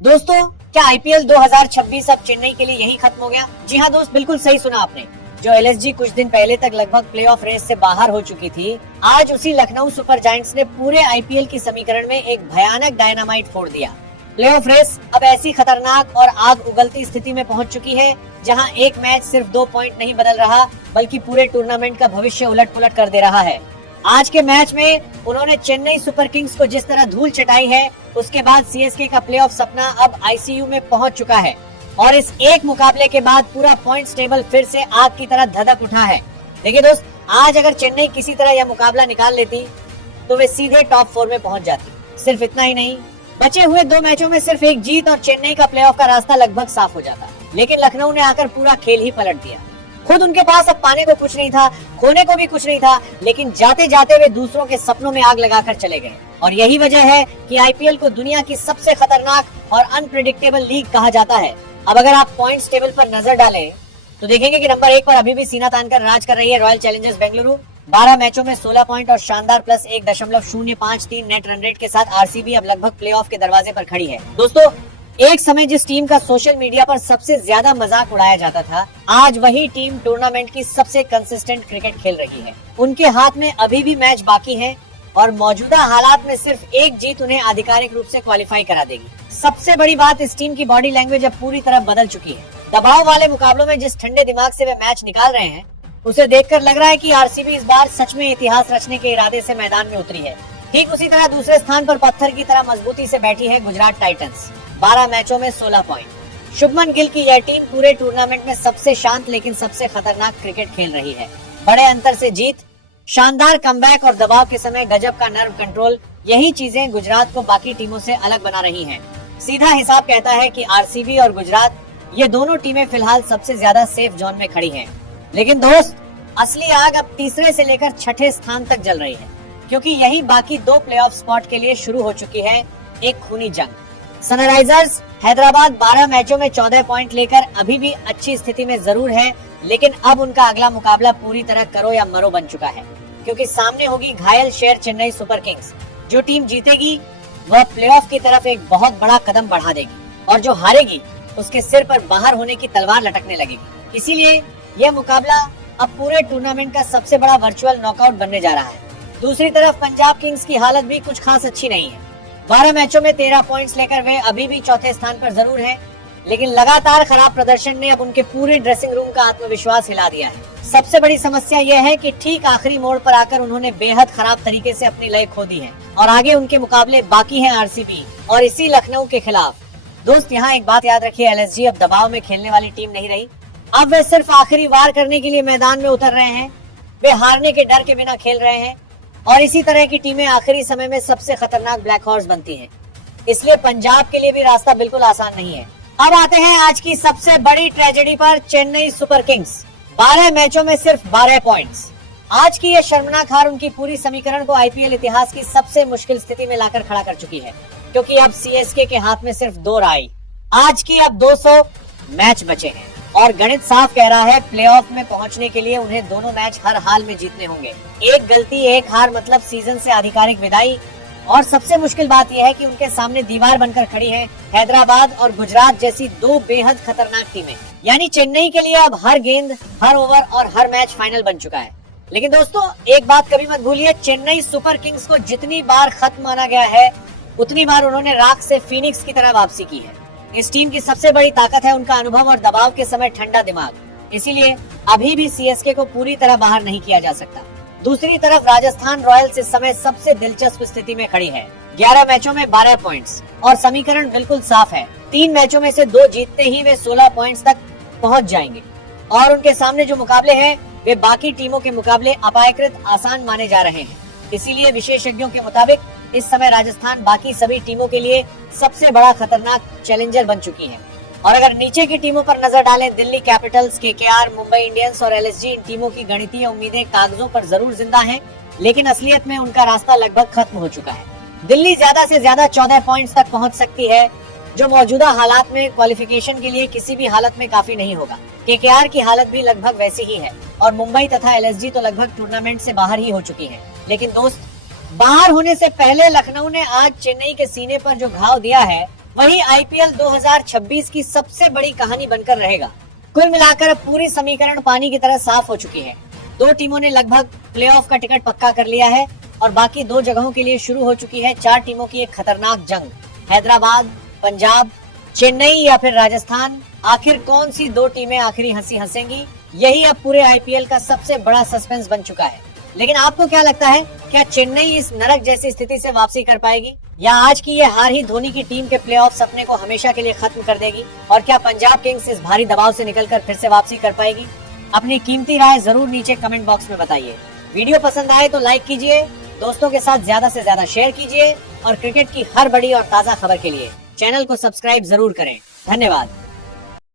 दोस्तों, क्या आईपीएल 2026 अब चेन्नई के लिए यही खत्म हो गया? जी हाँ दोस्त, बिल्कुल सही सुना आपने। जो एलएसजी कुछ दिन पहले तक लगभग प्लेऑफ रेस से बाहर हो चुकी थी, आज उसी लखनऊ सुपर जायंट्स ने पूरे आईपीएल की समीकरण में एक भयानक डायनामाइट फोड़ दिया। प्लेऑफ रेस अब ऐसी खतरनाक और आग उगलती स्थिति में पहुंच चुकी है, जहां एक मैच सिर्फ 2 पॉइंट नहीं बदल रहा, बल्कि पूरे टूर्नामेंट का भविष्य उलट पुलट कर दे रहा है। आज के मैच में उन्होंने चेन्नई सुपर किंग्स को जिस तरह धूल चटाई है, उसके बाद सीएसके का प्लेऑफ सपना अब आईसीयू में पहुंच चुका है और इस एक मुकाबले के बाद पूरा पॉइंट्स टेबल फिर से आग की तरह धधक उठा है। देखिए दोस्त, आज अगर चेन्नई किसी तरह यह मुकाबला निकाल लेती तो वे सीधे टॉप 4 में पहुंच जाती। सिर्फ इतना ही नहीं, बचे हुए 2 मैचों में सिर्फ एक जीत और चेन्नई का प्लेऑफ का रास्ता लगभग साफ हो जाता। लेकिन लखनऊ ने आकर पूरा खेल ही पलट दिया। खुद उनके पास अब पाने को कुछ नहीं था, खोने को भी कुछ नहीं था, लेकिन जाते जाते वे दूसरों के सपनों में आग लगाकर चले गए। और यही वजह है कि आईपीएल को दुनिया की सबसे खतरनाक और अनप्रेडिक्टेबल लीग कहा जाता है। अब अगर आप पॉइंट्स टेबल पर नजर डालें तो देखेंगे कि नंबर 1 पर अभी भी सीना तानकर राज कर रही है रॉयल चैलेंजर्स बेंगलुरु। 12 मैचों में 16 पॉइंट और शानदार प्लस 1.053 नेट रन रेट के साथ आरसीबी अब लगभग प्लेऑफ के दरवाजे पर खड़ी है। दोस्तों, एक समय जिस टीम का सोशल मीडिया पर सबसे ज्यादा मजाक उड़ाया जाता था, आज वही टीम टूर्नामेंट की सबसे कंसिस्टेंट क्रिकेट खेल रही है। उनके हाथ में अभी भी मैच बाकी है और मौजूदा हालात में सिर्फ एक जीत उन्हें आधिकारिक रूप से क्वालिफाई करा देगी। सबसे बड़ी बात, इस टीम की बॉडी लैंग्वेज अब पूरी तरह बदल चुकी है। दबाव वाले मुकाबलों में जिस ठंडे दिमाग से वे मैच निकाल रहे हैं, उसे देखकर लग रहा है कि आरसीबी इस बार सच में इतिहास रचने के इरादे से मैदान में उतरी है। ठीक उसी तरह दूसरे स्थान पर पत्थर की तरह मजबूती से बैठी है गुजरात टाइटंस। 12 मैचों में 16 पॉइंट। शुभमन गिल की यह टीम पूरे टूर्नामेंट में सबसे शांत लेकिन सबसे खतरनाक क्रिकेट खेल रही है। बड़े अंतर से जीत, शानदार कमबैक और दबाव के समय गजब का नर्व कंट्रोल, यही चीजें गुजरात को बाकी टीमों से अलग बना रही हैं। सीधा हिसाब कहता है कि आरसीबी और गुजरात, ये दोनों टीमें फिलहाल सबसे ज्यादा सेफ जोन में खड़ी हैं। लेकिन दोस्त, असली आग अब तीसरे से लेकर 6ठे स्थान तक जल रही है, क्योंकि यही बाकी 2 प्लेऑफ स्पॉट के लिए शुरू हो चुकी है एक खूनी जंग। सनराइजर्स हैदराबाद 12 मैचों में 14 पॉइंट लेकर अभी भी अच्छी स्थिति में जरूर है, लेकिन अब उनका अगला मुकाबला पूरी तरह करो या मरो बन चुका है, क्योंकि सामने होगी घायल शेर चेन्नई सुपर किंग्स। जो टीम जीतेगी वह प्लेऑफ की तरफ एक बहुत बड़ा कदम बढ़ा देगी और जो हारेगी उसके सिर पर बाहर होने की तलवार लटकने लगेगी। इसीलिए यह मुकाबला अब पूरे टूर्नामेंट का सबसे बड़ा वर्चुअल नॉकआउट बनने जा रहा है। दूसरी तरफ पंजाब किंग्स की हालत भी कुछ खास अच्छी नहीं है। 12 मैचों में 13 पॉइंट्स लेकर वे अभी भी चौथे स्थान पर जरूर हैं, लेकिन लगातार खराब प्रदर्शन ने अब उनके पूरे ड्रेसिंग रूम का आत्मविश्वास हिला दिया है। सबसे बड़ी समस्या यह है कि ठीक आखिरी मोड़ पर आकर उन्होंने बेहद खराब तरीके से अपनी लय खो दी है और आगे उनके मुकाबले बाकी हैं आरसीबी और इसी लखनऊ के खिलाफ। दोस्त, यहाँ एक बात याद रखिए, एलएसजी अब दबाव में खेलने वाली टीम नहीं रही। अब वे सिर्फ आखिरी वार करने के लिए मैदान में उतर रहे हैं। वे हारने के डर के बिना खेल रहे हैं और इसी तरह की टीमें आखिरी समय में सबसे खतरनाक ब्लैक हॉर्स बनती हैं। इसलिए पंजाब के लिए भी रास्ता बिल्कुल आसान नहीं है। अब आते हैं आज की सबसे बड़ी ट्रेजेडी पर, चेन्नई सुपर किंग्स। 12 मैचों में सिर्फ 12 पॉइंट्स। आज की यह शर्मनाक हार उनकी पूरी समीकरण को आईपीएल इतिहास की सबसे मुश्किल स्थिति में लाकर खड़ा कर चुकी है, क्योंकि अब सीएसके के हाथ में सिर्फ 2 राय। आज की अब 200 मैच बचे हैं और गणित साफ कह रहा है, प्लेऑफ में पहुंचने के लिए उन्हें दोनों मैच हर हाल में जीतने होंगे। एक गलती, एक हार मतलब सीजन से आधिकारिक विदाई। और सबसे मुश्किल बात यह है कि उनके सामने दीवार बनकर खड़ी है हैदराबाद और गुजरात जैसी 2 बेहद खतरनाक टीमें। यानी चेन्नई के लिए अब हर गेंद, हर ओवर और हर मैच फाइनल बन चुका है। लेकिन दोस्तों, एक बात कभी मत भूलिए, चेन्नई सुपर किंग्स को जितनी बार खत्म माना गया है, उतनी बार उन्होंने राख से फीनिक्स की तरह वापसी की है। इस टीम की सबसे बड़ी ताकत है उनका अनुभव और दबाव के समय ठंडा दिमाग। इसीलिए अभी भी सीएसके को पूरी तरह बाहर नहीं किया जा सकता। दूसरी तरफ राजस्थान रॉयल्स इस समय सबसे दिलचस्प स्थिति में खड़ी है। 11 मैचों में 12 पॉइंट्स और समीकरण बिल्कुल साफ है। 3 मैचों में से 2 जीतते ही वे 16 पॉइंट्स तक पहुंच जाएंगे और उनके सामने जो मुकाबले हैं वे बाकी टीमों के मुकाबले अपेक्षाकृत आसान माने जा रहे हैं। इसीलिए विशेषज्ञों के मुताबिक इस समय राजस्थान बाकी सभी टीमों के लिए सबसे बड़ा खतरनाक चैलेंजर बन चुकी है। और अगर नीचे की टीमों पर नजर डालें, Delhi Capitals, KKR, Mumbai Indians और एलएसजी, इन टीमों की गणितीय उम्मीदें कागजों पर जरूर जिंदा हैं, लेकिन असलियत में उनका रास्ता लगभग खत्म हो चुका है। दिल्ली ज्यादा से ज्यादा 14 पॉइंट्स तक पहुंच सकती है, जो मौजूदा हालात में क्वालिफिकेशन के लिए किसी भी हालत में काफी नहीं होगा। केकेआर की हालत भी लगभग वैसी ही है और मुंबई तथा एलएसजी तो लगभग टूर्नामेंट से बाहर ही हो चुकी है। लेकिन दोस्त, बाहर होने से पहले लखनऊ ने आज चेन्नई के सीने पर जो घाव दिया है वही आईपीएल 2026 की सबसे बड़ी कहानी बनकर रहेगा। कुल मिलाकर अब पूरी समीकरण पानी की तरह साफ हो चुकी है। दो टीमों ने लगभग प्लेऑफ का टिकट पक्का कर लिया है और बाकी दो जगहों के लिए शुरू हो चुकी है चार टीमों की एक खतरनाक जंग। हैदराबाद, पंजाब, चेन्नई या फिर राजस्थान, आखिर कौन सी दो टीमें आखिरी हंसी हंसेंगी, यही अब पूरे आईपीएल का सबसे बड़ा सस्पेंस बन चुका है। लेकिन आपको क्या लगता है, क्या चेन्नई इस नरक जैसी स्थिति से वापसी कर पाएगी, या आज की ये हार ही धोनी की टीम के प्लेऑफ सपने को हमेशा के लिए खत्म कर देगी? और क्या पंजाब किंग्स इस भारी दबाव से निकलकर फिर से वापसी कर पाएगी? अपनी कीमती राय जरूर नीचे कमेंट बॉक्स में बताइए। वीडियो पसंद आए तो लाइक कीजिए, दोस्तों के साथ ज्यादा से ज्यादा शेयर कीजिए और क्रिकेट की हर बड़ी और ताजा खबर के लिए चैनल को सब्सक्राइब जरूर करें। धन्यवाद।